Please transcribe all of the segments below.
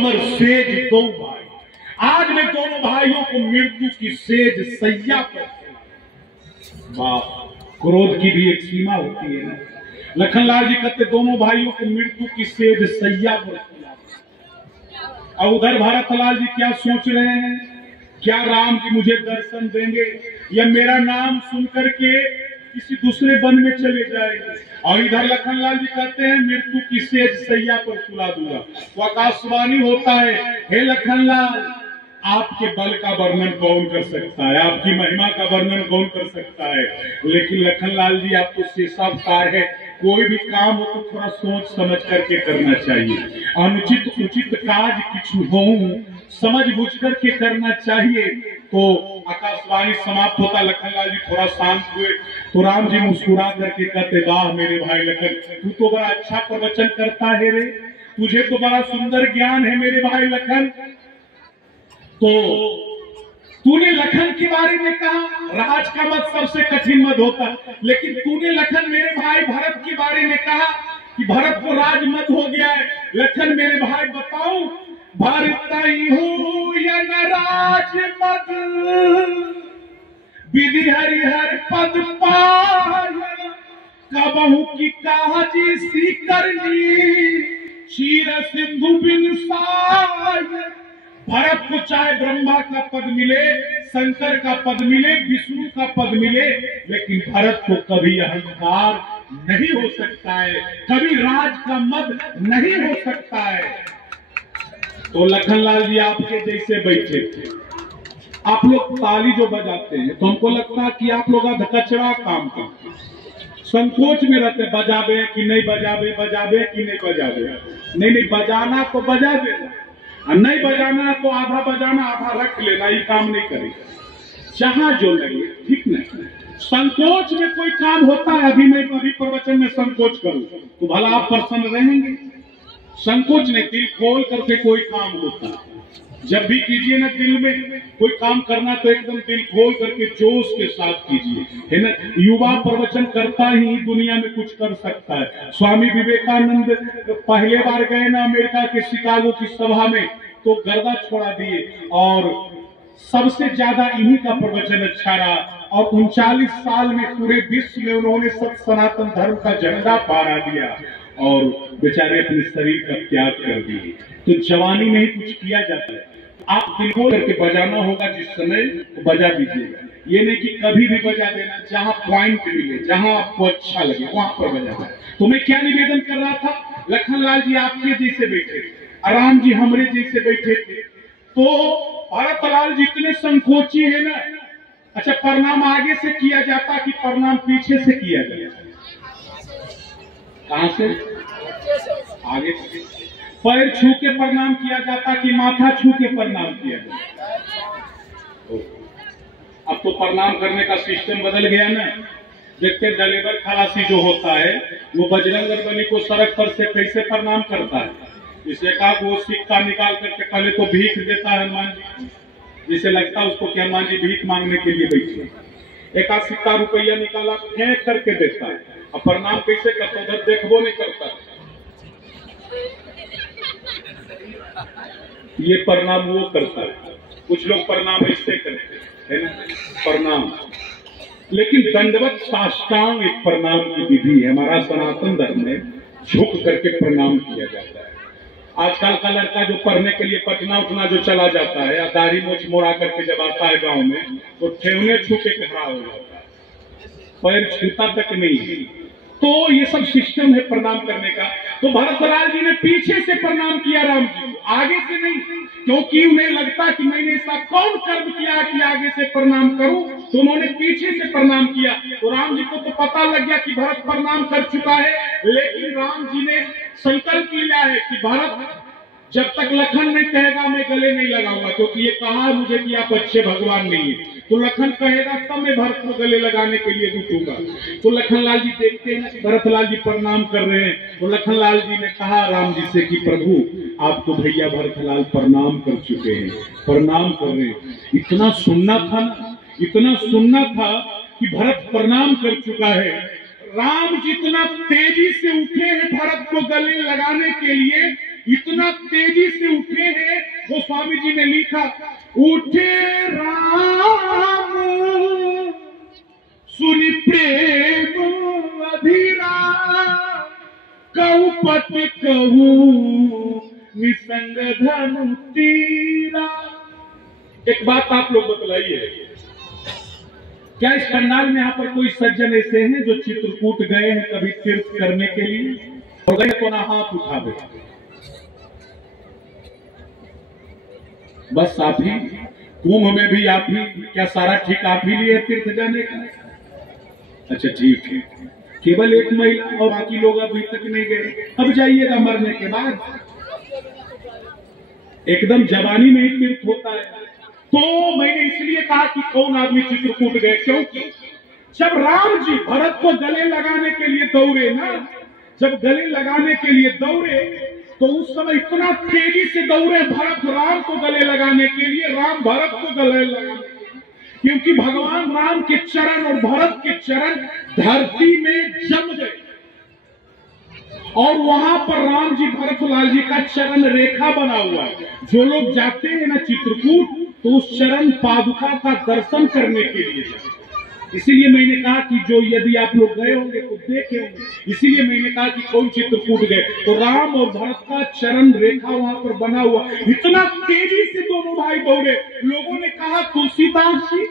Says दो भाई, आज मैं दोनों भाइयों को मृत्यु की सेज सैया पर। क्रोध की भी एक सीमा होती है ना। लखनलाल जी कहते दोनों भाइयों को मृत्यु की सेज सैया पर। और उधर भरतलाल जी क्या सोच रहे हैं, क्या राम जी मुझे दर्शन देंगे या मेरा नाम सुनकर के किसी दूसरे वन में चले जाएंगे। और इधर लखनलाल जी कहते हैं मृत्यु की सेज सैया पर सुला दूंगा। वो आकाशवाणी होता है, हे लखनलाल आपके बल का वर्णन कौन कर सकता है, आपकी महिमा का वर्णन कौन कर सकता है। लेकिन लखनलाल जी आप तो शेषावतार है, कोई भी काम हो तो थोड़ा सोच समझ करके करना चाहिए। अनुचित उचित काज किछु हो समझ बुझ करके करना चाहिए। तो आकाशवाणी समाप्त होता, लखनलाल जी थोड़ा शांत हुए तो राम जी मुस्कुरा करके कहते वाह मेरे भाई लखन, तू तो बड़ा अच्छा प्रवचन करता है रे, तुझे तो बड़ा सुंदर ज्ञान है मेरे भाई लखन। तो तूने लखन के बारे में कहा राज का मत सबसे कठिन मत होता, लेकिन तूने लखन मेरे भाई भरत के बारे में कहा कि भरत को राज मत हो गया है। लखन मेरे भाई बताओ, भरत हो या न राज मत, विधि हरिहर पद पाया, कबहू की काजी सी करनी, क्षीर सिंधु बिन साय। भरत को चाहे ब्रह्मा का पद मिले, शंकर का पद मिले, विष्णु का पद मिले, लेकिन भरत को कभी अहंकार नहीं हो सकता है, कभी राज का मद नहीं हो सकता है। तो लखनलाल जी आपके जैसे बैठे थे, आप लोग ताली जो बजाते हैं तो हमको लगता है कि आप लोग अधकचरा काम करते हैं, संकोच में रहते, बजावे कि नहीं बजावे, बजावे कि नहीं बजावे। नहीं बजाना तो बजा देना, नहीं बजाना तो आधा बजाना आधा रख लेना, ये काम नहीं करेगा। जहां जो लगे ठीक नहीं, संकोच में कोई काम होता है। अभी मैं अभी प्रवचन में संकोच करूं तो भला आप प्रसन्न रहेंगे। संकोच नहीं, दिल खोल करके कोई काम होता है। जब भी कीजिए ना दिल में कोई काम करना तो एकदम दिल खोल करके जोश के साथ कीजिए, है ना। युवा प्रवचन करता ही दुनिया में कुछ कर सकता है। स्वामी विवेकानंद पहले बार गए ना अमेरिका के शिकागो की सभा में तो गर्दा छोड़ा दिए, और सबसे ज्यादा इन्हीं का प्रवचन अच्छा रहा। और 39 साल में पूरे विश्व में उन्होंने सब सनातन धर्म का झंडा फहरा दिया और बेचारे अपने शरीर का त्याग कर दिए। तो जवानी में ही कुछ किया जाता है। आप दिल खोल करके बजाना होगा जिस समय तो बजा दीजिएगा, ये नहीं कि कभी भी बजा देना, जहां पॉइंट मिले, जहां आपको अच्छा लगे वहां पर बजाना। तो मैं क्या निवेदन कर रहा था, लखनलाल जी आपके जैसे बैठे थे, राम जी हमरे जैसे बैठे थे, तो भरतलाल जी इतने संकोची है ना। अच्छा, प्रणाम आगे से किया जाता कि प्रणाम पीछे से किया जाता? कहां से? आगे से। पैर छू के प्रणाम किया जाता कि माथा छू के प्रणाम किया जाता? अब तो प्रणाम करने का सिस्टम बदल गया ना। देखते ड्राइवर खलासी जो होता है वो बजरंग बली को सड़क पर से कैसे प्रणाम करता है। इसे कहा वो सिक्का निकाल करके पहले तो भीख देता है हनुमान जी, जिसे लगता है उसको कि हनुमान जी भीख मांगने के लिए बैठे। एक आध सिक्का रुपया निकाला फेंक करके देता है, और प्रणाम कैसे करता उधर देखबो नहीं करता। ये प्रणाम वो करता है, कुछ लोग प्रणाम ऐसे करते हैं ना, प्रणाम। लेकिन दंडवत साष्टांग एक प्रणाम की विधि है। हमारा सनातन धर्म में झुक करके प्रणाम किया जाता है। आजकल का लड़का जो पढ़ने के लिए पटना उठना जो चला जाता है, दाढ़ी मोछ मोड़ा करके जब आता है गांव में तो ठेवने छू के खड़ा हो जाता है, पैर छूता तक नहीं है। तो ये सब सिस्टम है प्रणाम करने का। तो भरतलाल जी ने पीछे से प्रणाम किया राम जी को, आगे से नहीं, क्योंकि उन्हें लगता कि मैंने ऐसा कौन कर्म किया कि आगे से प्रणाम करूं, तो उन्होंने पीछे से प्रणाम किया। तो राम जी को तो पता लग गया कि भरत प्रणाम कर चुका है, लेकिन राम जी ने संकल्प लिया है कि भरत जब तक लखन नहीं कहेगा मैं गले नहीं लगाऊंगा, क्योंकि ये कहा मुझे कि आप अच्छे भगवान नहीं है। तो लखन कहेगा तब मैं भरत को गले लगाने के लिए जुटूंगा। तो लखनलाल जी देखते हैं कि भरतलाल जी प्रणाम कर रहे हैं, तो लखनलाल जी ने कहा राम जी से कि प्रभु आप तो भैया भरतलाल प्रणाम कर चुके हैं, प्रणाम कर रहे हैं। इतना सुनना था ना, इतना सुनना था कि भरत प्रणाम कर चुका है। राम जितना तेजी से उठे हैं भरत को गले लगाने के लिए, इतना तेजी से उठे हैं गोस्वामी जी ने लिखा, उठे राम सुनि प्रेम अधीरा, कहू पति कहू निसंग धनु तीरा। एक बात आप लोग बतलाइए, क्या इस पंडाल में यहाँ पर कोई सज्जन ऐसे हैं जो चित्रकूट गए हैं कभी तीर्थ करने के लिए, और गए तो ना हाथ उठावे? बस आप ही, कुंभ में भी आप ही, क्या सारा ठीक आप ही लिए तीर्थ जाने का? अच्छा ठीक है, केवल एक महिला और बाकी लोग अभी तक नहीं गए। अब जाइएगा मरने के बाद, एकदम जवानी में ही तीर्थ होता है। तो मैंने इसलिए कहा कि कौन आदमी चित्रकूट गए, क्योंकि जब राम जी भरत को गले लगाने के लिए दौड़े ना, जब गले लगाने के लिए दौड़े तो उस समय इतना तेजी से दौड़े भरत राम को गले लगाने के लिए, राम भरत को गले लगाने, क्योंकि भगवान राम के चरण और भरत के चरण धरती में जम गए, और वहां पर राम जी भरत लाल जी का चरण रेखा बना हुआ है। जो लोग जाते हैं ना चित्रकूट, तो उस चरण पादुका का दर्शन करने के लिए जाते। इसीलिए मैंने कहा कि जो यदि आप लोग गए होंगे तो देखे होंगे, इसीलिए मैंने कहा कि कौन चित्रकूट गए, तो राम और भरत का चरण रेखा वहां पर बना हुआ। इतना तेजी से दोनों भाई दौड़े, लोगों ने कहा तुलसीदास जी,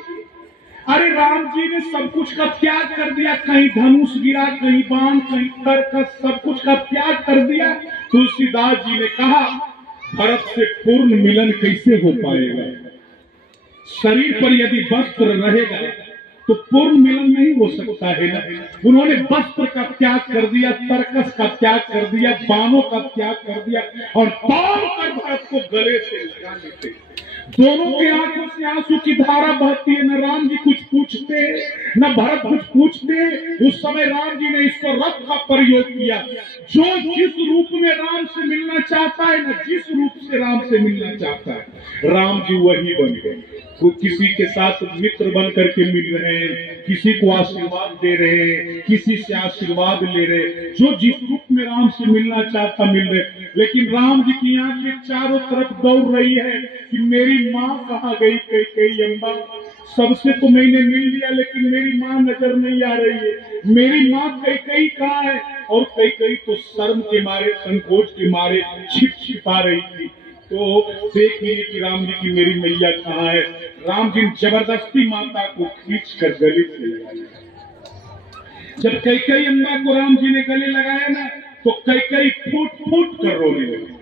अरे राम जी ने सब कुछ का त्याग कर दिया, कहीं धनुष गिरा, कहीं बाण, कहीं तरकस, सब कुछ का त्याग कर दिया। तुलसीदास जी ने कहा, भरत से पूर्ण मिलन कैसे हो पाएगा? शरीर पर यदि वस्त्र रहेगा तो पूर्ण मिलन नहीं हो सकता है ना। उन्होंने वस्त्र का त्याग कर दिया, तरकस का त्याग कर दिया, बाणों का त्याग कर दिया, और दौड़ कर भरत को गले से लगा लेते। दोनों के आंखों से आंसू की धारा बहती है। न राम जी कुछ पूछते, न भरत कुछ पूछते। उस समय राम जी ने इसको रथ का प्रयोग किया। जो जिस रूप में राम से मिलना चाहता है, न जिस रूप से राम से मिलना चाहता है, राम जी वही बन गए। वो किसी के साथ मित्र बन करके मिल रहे हैं, किसी को आशीर्वाद दे रहे हैं, किसी से आशीर्वाद ले रहे हैं। जो जिस रूप में राम से मिलना चाहता मिल रहे। लेकिन राम जी की आंखें चारों तरफ दौड़ रही है कि मेरी माँ कहाँ गई, कैकेयी अम्बा। सबसे तो मैंने मिल लिया, लेकिन मेरी माँ नजर नहीं आ रही है। मेरी माँ कैकेयी कहाँ है? और कैकेयी तो शर्म के मारे, संकोच के मारे छिपा रही थी। तो देख लीजिए कि राम जी की मेरी मैया कहाँ है। राम जी जबरदस्ती माता को खींच कर गले से लगाया। जब कैकेयी अम्बा को राम जी ने गले लगाया ना, तो कैकेयी फूट फूट कर रोने लगी।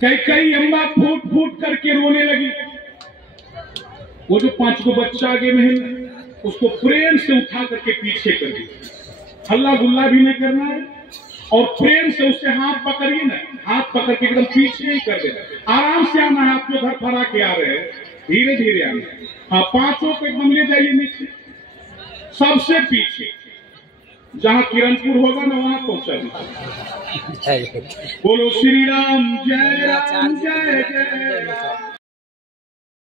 कैकेयी अम्बा फूट फूट करके रोने लगी। वो जो 5 को बच्चा आगे में है, उसको प्रेम से उठा करके पीछे कर दिया। हल्ला गुल्ला भी नहीं करना है, और प्रेम से उससे हाथ पकड़िए ना, हाथ पकड़ के एकदम पीछे ही कर देना। आराम से आना है। आप जो घर फरा के आ रहे हैं, धीरे धीरे आना है। हाँ, 5 को एकदम ले जाइए नीचे, सबसे पीछे जहाँ किरणपुर होगा ना, वहां पहुंचा दीजिए। बोलो श्री राम, जय राम, जय जय राम।